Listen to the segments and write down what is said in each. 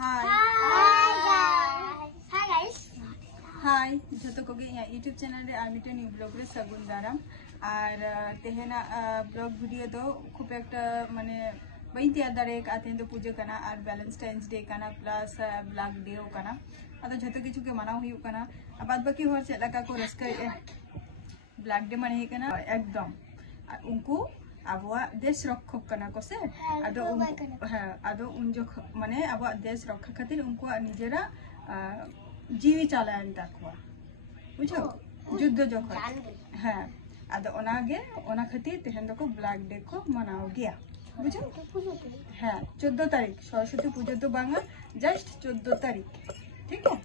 हाय हाय जो को YouTube channel रे आर मिटे न्यू ब्लॉग रे सगुन दाराम और तेहेना ब्लॉग वीडियो दो खूब एक माने बई तैयार दारे का तेन तो पूजा करना और वैलेंटाइन्स डे करना प्लस ब्लैक डे करना अदो जतो किछु के मनाव हुई करना बाद बाकी हर चेक लगा को रस्का ब्लैक डे माने करना एकदम उनको आबुआ देश रक्षक करना को से आदो आदो उन जो माने आबुआ देश रक्षा खातिर उनको निजेरा जीवी चालायन ताकवा बुझो युद्ध जखन हाँ आदो ओनागे ओना खातिर तेहन दो को ब्लैक डे को मनाओ गया बुझो हाँ 14 तारीख सरस्वती पूजा तो बांगा जस्ट 14 तारीख ठीक है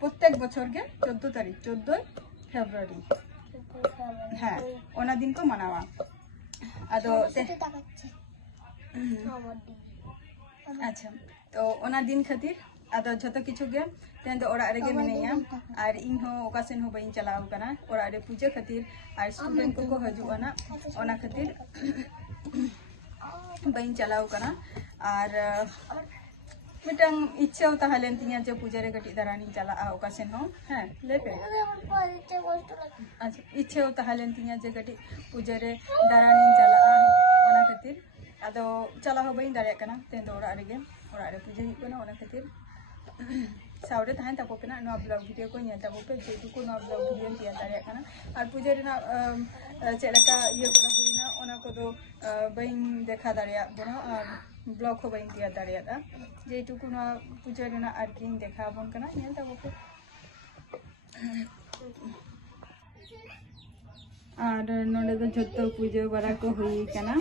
प्रत्येक बछर के 14 तारीख 14 फेब्रुआरी हाँ ओना दिन को मनावा आदो अच्छा तो ओना दिन खातिर आदो जतो किछु गे तेन तो ओरा रेगे मिनेया और इन हो ओकासेन हो बइन चलाव कना ओरा रे पूजा खातिर और स्टूडेंट को हजुना ओना खातिर बइन चलाव कना और मिटंग इच्छा ताहलेन तिया जे पूजा रे गटी दरानी चला ओकासेन हो हां लेपे अच्छा इच्छा ताहलेन तिया जे गटी पूजा रे दरानी चला ओना खातिर आदो चला हो बइन दारे कना तेन ओरा रे पूजा ही कना ओना खातिर सावरे तहन तबो पेना नो ब्लॉग वीडियो को न्या तबो पे जेतु को नो ब्लॉग वीडियो तिया दारे कना और पूजा रे ना चेलका ये करा हुइना ओना को दो बइन देखा दारे बनो और ब्लॉग हो बइन तिया दारे दा जेतु को नो पूजा रे ना आरकिन देखा बन कना न्या तबो पे और नोडे दो जत्तो पूजा बरा को हुई कना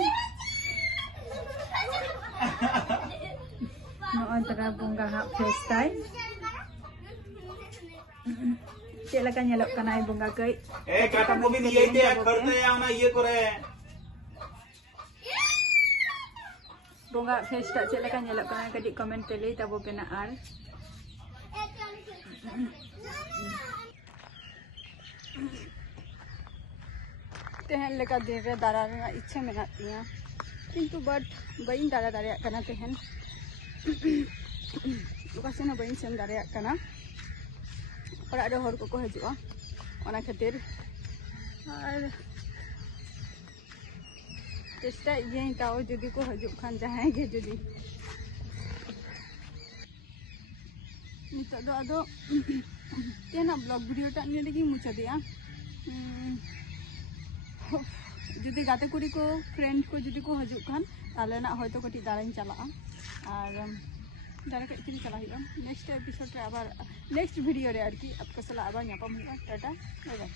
नो तरा बुंगा हा फेस्टाई चेला का nyelok kana bunga kai kata ko bin ye te kharte ya na ye kore bunga festa chela ka nyelok kana kadi comment pe lei tabo pena ar tehen leka dire dara ra ichha mena tiya kintu but bain dara dara kana tehen ukasena bain sen dara kana और आडो हर को हजुआ ओना खातिर और चेष्टा ये ताओ जदी को हजु खान जहां के जदी नितो दो आदो तेना ब्लॉग वीडियो टा ने लगी मुचा दिया जदी गाते कुड़ी को फ्रेंड को जदी को हजु खान ताले ना होय तो कटी दाराइन चला और दारा कटी चला हिया नेक्स्ट एपिसोड रे आबार नेक्स्ट वीडियो रे आरकी आपका सला आबार न्यापाम हुआ टाटा बाय बाय।